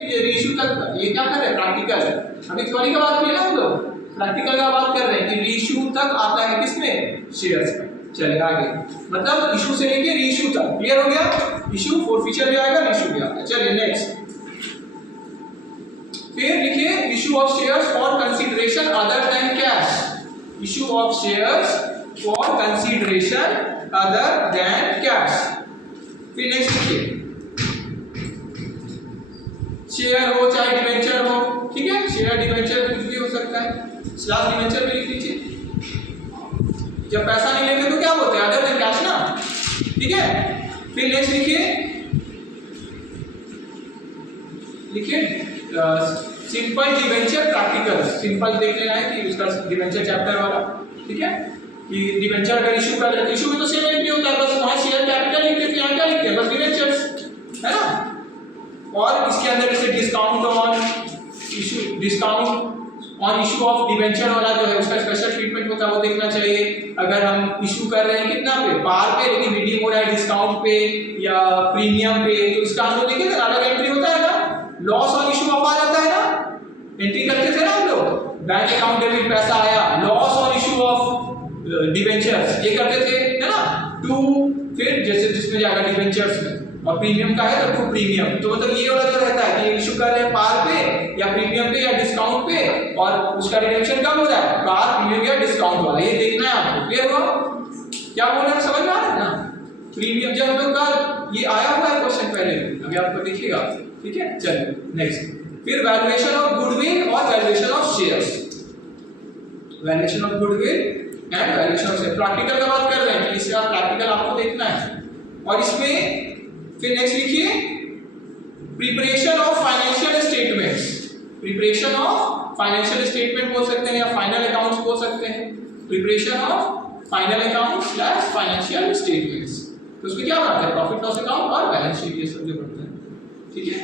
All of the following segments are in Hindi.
रीइश्यू तक ये क्या कर रहे हैं प्रैक्टिकल, अभी थ्योरी का बात किया ना हम लोग, प्रैक्टिकल का बात कर रहे हैं कि रीइश्यू तक आता है किसमें, शेयर्स में। चलिए आगे, मतलब इशू से लेके रीइश्यू तक क्लियर हो गया, इशू फोरफीचर भी आएगा, रीइश्यू भी आएगा। चलिए नेक्स्ट, फिर लिखिए issue of shares for consideration other than cash, issue of shares for consideration other than cash. फिर नेक्स्ट लिखिए शेयर हो चाहे डिवेंचर हो, ठीक है, शेयर डिवेंचर कुछ भी हो सकता है, स्लैश डिवेंचर भी लिख लीजिए। जब पैसा नहीं लेंगे तो क्या बोलते हैं, अदर देन कैश ना, ठीक है। फिर नेक्स्ट लिखिए सिंपल डिवेंचर प्रैक्टिकल, सिंपल देख लेना है कि उसका डिवेंचर चैप्टर वाला, ठीक है, कि डिवेंचर अगर इशू कर रहे तो इशू में तो सेम एंट्री होता है, बस वहां शेयर कैपिटल लिखते हैं, यहाँ क्या लिखते हैं, बस डिवेंचर्स है ना। और इसके अंदर जैसे discount on issue, discount on issue of debenture वाला जो है उसका स्पेशल ट्रीटमेंट होता है, वो देखना चाहिए। अगर हम इशू कर रहे हैं कितना पे, पार पे, लेकिन रिडीम हो रहा है डिस्काउंट पे या प्रीमियम पे, तो इसका हम लोग देखिए ना अलग एंट्री होता है ना, लॉस ऑन इशू ऑफ आ जाता है ना, एंट्री करते थे ना हम लोग, बैंक अकाउंट डेबिट पैसा आया, loss on issue of debentures ये करते थे, है ना, टू, फिर जैसे जिसमें जाएगा डिवेंचर्स में, और प्रीमियम का है तो टू प्रीमियम, तो मतलब ये वाला जो रहता है कि इशू कर रहे हैं पार पे या प्रीमियम पे या डिस्काउंट पे, और उसका रिडम्पशन कब हो रहा है, पार, प्रीमियम या डिस्काउंट वाला, ये देखना है आपको। क्लियर हुआ क्या बोल रहे हैं, समझ में आ रहा है ना। प्रीमियम जब हम लोग का ये आया हुआ है क्वेश्चन पहले, अभी आपको दिखेगा, ठीक है। चलिए नेक्स्ट, फिर वैल्यूएशन ऑफ गुडविल और valuation of shares, valuation of goodwill and valuation of share, practical का बात कर रहे हैं कि इसका प्रैक्टिकल आपको देखना है। और इसमें फिर नेक्स्ट लिखिए preparation of financial statements, preparation of financial statement बोल सकते हैं या फाइनल अकाउंट्स बोल सकते हैं, preparation of final account slash financial statements, तो उसमें क्या बनता है, प्रॉफिट लॉस अकाउंट और बैलेंस शीट, ये सब जो बनता है, ठीक है।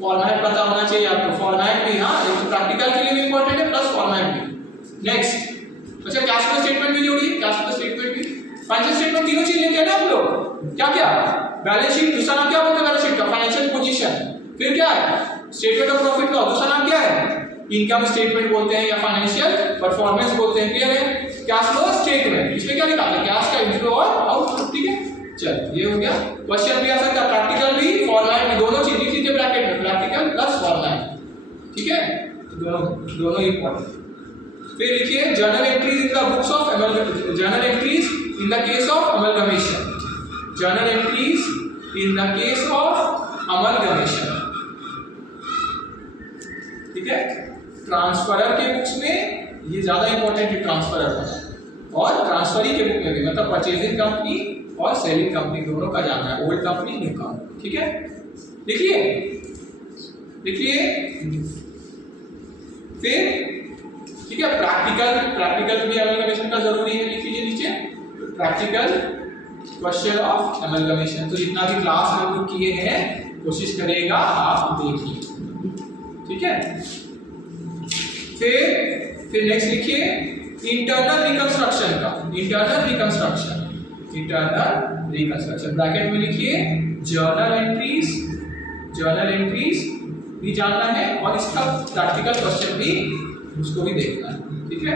फॉर्मेट पता होना चाहिए आपको, फॉर्मेट भी, हाँ एक तो प्रैक्टिकल के लिए भी इंपॉर्टेंट है प्लस फॉर्मेट भी। नेक्स्ट, अच्छा कैश फ्लो स्टेटमेंट भी जोड़िए, कैश फ्लो स्टेटमेंट भी, फाइनेंशियल स्टेटमेंट तीनों चीज लेते हैं ना हम लोग, क्या क्या, बैलेंस शीट, दूसरा नाम क्या बोलते हैं बैलेंस शीट का, फाइनेंशियल पोजीशन, फिर क्या है स्टेटमेंट ऑफ प्रॉफिट लॉस, दूसरा नाम क्या है, इनकम स्टेटमेंट बोलते हैं या फाइनेंशियल परफॉर्मेंस बोलते हैं। क्लियर है, कैश फ्लो स्टेटमेंट, इसमें क्या निकालते हैं, कैश का इनफ्लो और आउटफ्लो, ठीक है। चल ये हो गया, क्वेश्चन भी आ सकता है प्रैक्टिकल भी फॉर्मेट भी, दोनों चीज लिख लीजिए ब्रैकेट में, प्रैक्टिकल प्लस फॉर्मेट, ठीक है, दोनों इंपॉर्टेंट। फिर लिखिए journal entries in the books of amalgamation, journal entries in the case of amalgamation, journal entries in the case of amalgamation, ठीक है। ट्रांसफरर के बुक्स में ये ज्यादा इंपॉर्टेंट है, ट्रांसफरर का, और ट्रांसफरी के बुक में भी, मतलब परचेजिंग कंपनी और सेलिंग कंपनी दोनों का जाना है, ओल्ड कंपनी न्यू कंपनी, ठीक है। लिखिए फिर ठीक है, प्रैक्टिकल भी अमलगमेशन का जरूरी है, लिख लीजिए नीचे प्रैक्टिकल क्वेश्चन ऑफ अमलगमेशन, तो जितना भी क्लास में हम लोग किए हैं कोशिश करिएगा आप देखिए, ठीक है। फिर नेक्स्ट लिखिए इंटरनल रिकंस्ट्रक्शन का, इंटरनल रिकंस्ट्रक्शन ब्रैकेट में लिखिए जर्नल एंट्रीज भी जानना है, और इसका प्रैक्टिकल क्वेश्चन भी उसको भी देखना है, ठीक है।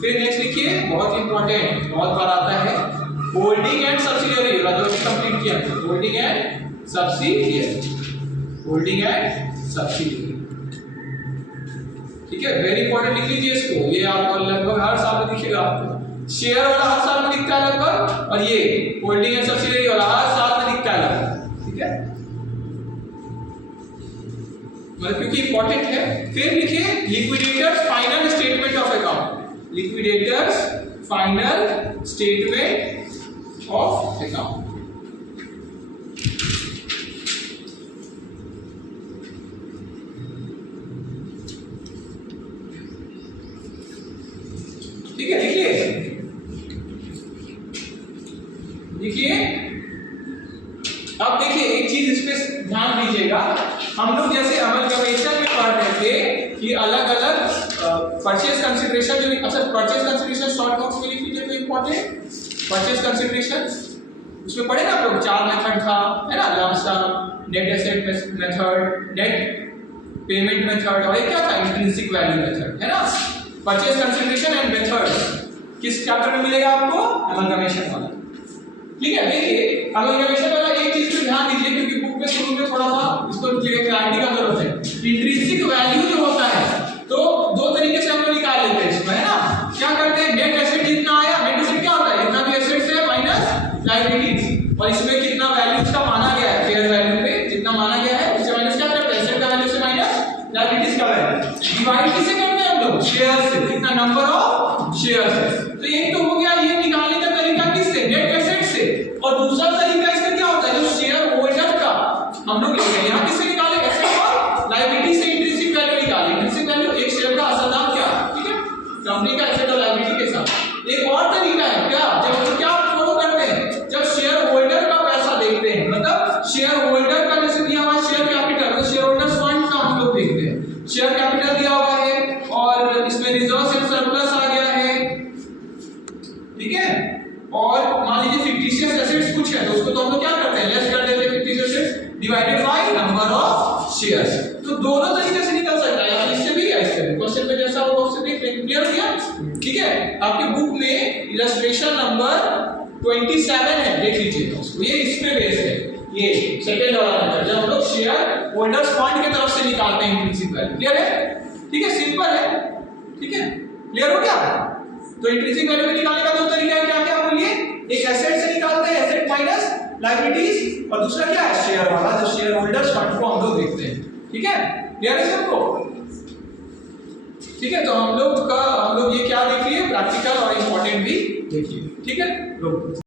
फिर नेक्स्ट लिखिए बहुत इंपॉर्टेंट, बहुत बार आता है, होल्डिंग एंड सब्सिडियरी, जो कंप्लीट किया है, होल्डिंग एंड सब्सिडियरी, ठीक है, वेरी इंपॉर्टेंट, लिख लीजिए इसको, ये आपको लगभग हर साल में दिखेगा आपको, शेयर वाला हर साल में दिखता है लगभग, और ये होल्डिंग एंड सब्सिडियरी वाला हर साल में दिखता है लगभग, ठीक है, मतलब क्योंकि इंपॉर्टेंट है। फिर लिखिए liquidators final statement of account, liquidators final statement of account, ठीक है। लिखिए अब देखिए एक चीज इस पे ध्यान दीजिएगा, हम लोग जैसे अमलगमेशन में पढ़ रहे थे कि अलग अलग परचेज कंसीडरेशन जो, अच्छा परचेज कंसीडरेशन शॉर्ट नोट्स में लिख लीजिए, तो इंपॉर्टेंट परचेज कंसीडरेशन उसमें पढ़े ना आप लोग, 4 मेथड था, है ना, lump sum, net asset method, net payment method, और एक क्या था, इंट्रिंसिक वैल्यू मेथड, है ना, परचेज कंसीडरेशन एंड मेथड्स। किस चैप्टर में मिलेगा आपको? अमलगमेशन वाला। ठीक है, देखिए अमलगमेशन वाला एक चीज पे ध्यान दीजिए, क्योंकि बुक में शुरू में थोड़ा सा इसको क्लैरिटी का जरूरत है। इंट्रिंसिक वैल्यू जो होता है, तो दो तरीके से हम लोग निकाल लेते हैं इसमें, है ना। क्या करते हैं, नेट एसेट जितना आया, नेट एसेट क्या होता है, जितना भी एसेट्स है माइनस लायबिलिटीज, और इसमें कितना वैल्यू उसका माना गया है, फेयर वैल्यू पे जितना माना गया है उससे माइनस क्या करते हैं, एसेट का वैल्यू से माइनस लायबिलिटीज का वैल्यू। डिवाइड किससे करते हैं हम लोग? शेयर से, कितना नंबर ऑफ शेयर से। तो एक तो हो गया ये निकालने का तरीका किससे, नेट एसेट से, और दूसरा तरीका इसका क्या होता है, जो शेयर होल्डर का हम लोग लेते हैं, यहाँ किससे निकाले, एसेट और लायबिलिटी से इंट्रिंसिक वैल्यू निकाले। इंट्रिंसिक वैल्यू एक शेयर का असल दाम क्या, ठीक है, कंपनी का एसेट और लायबिलिटी के साथ। एक और तरीका है क्या, जब हम क्या फॉलो करते हैं, जब शेयर होल्डर का पैसा देखते हैं, मतलब शेयर होल्डर का जैसे दिया हुआ शेयर कैपिटल, तो शेयर होल्डर्स फंड का हम लोग देखते हैं, शेयर कैपिटल दिया हुआ है और इसमें रिजर्व्स एंड सरप्लस आ गया है, ठीक है, और मान लीजिए फिक्टिशियस एसेट्स कुछ है, तो उसको तो हम लोग क्या करते हैं, लेस कर देते हैं fictitious assets divided by number of shares. तो दोनों तरीके से निकल सकता है, या इससे भी या इससे भी, क्वेश्चन में जैसा होगा उससे देख लेंगे। क्लियर हो गया? ठीक है, आपके बुक में इलस्ट्रेशन नंबर 27 है, देख लीजिए उसको, ये इसमें बेस है, ये सेकंड वाला मेथड जब हम लोग शेयर होल्डर्स फंड की तरफ से निकालते हैं इंट्रिंसिक वैल्यू। क्लियर है? ठीक है, सिंपल है, ठीक है, क्लियर हो गया? तो इंट्रिंसिक वैल्यू निकालने का दो तरीका है, क्या क्या बोलिए, एक एसेट से निकालते हैं, एसेट माइनस लायबिलिटीज, और दूसरा क्या है, शेयर वाला, जो शेयर होल्डर्स फंड को हम लोग देखते हैं। ठीक है, क्लियर है सबको? ठीक है, तो हम लोग ये क्या देख लिए, प्रैक्टिकल और इंपॉर्टेंट भी देखिए। ठीक है,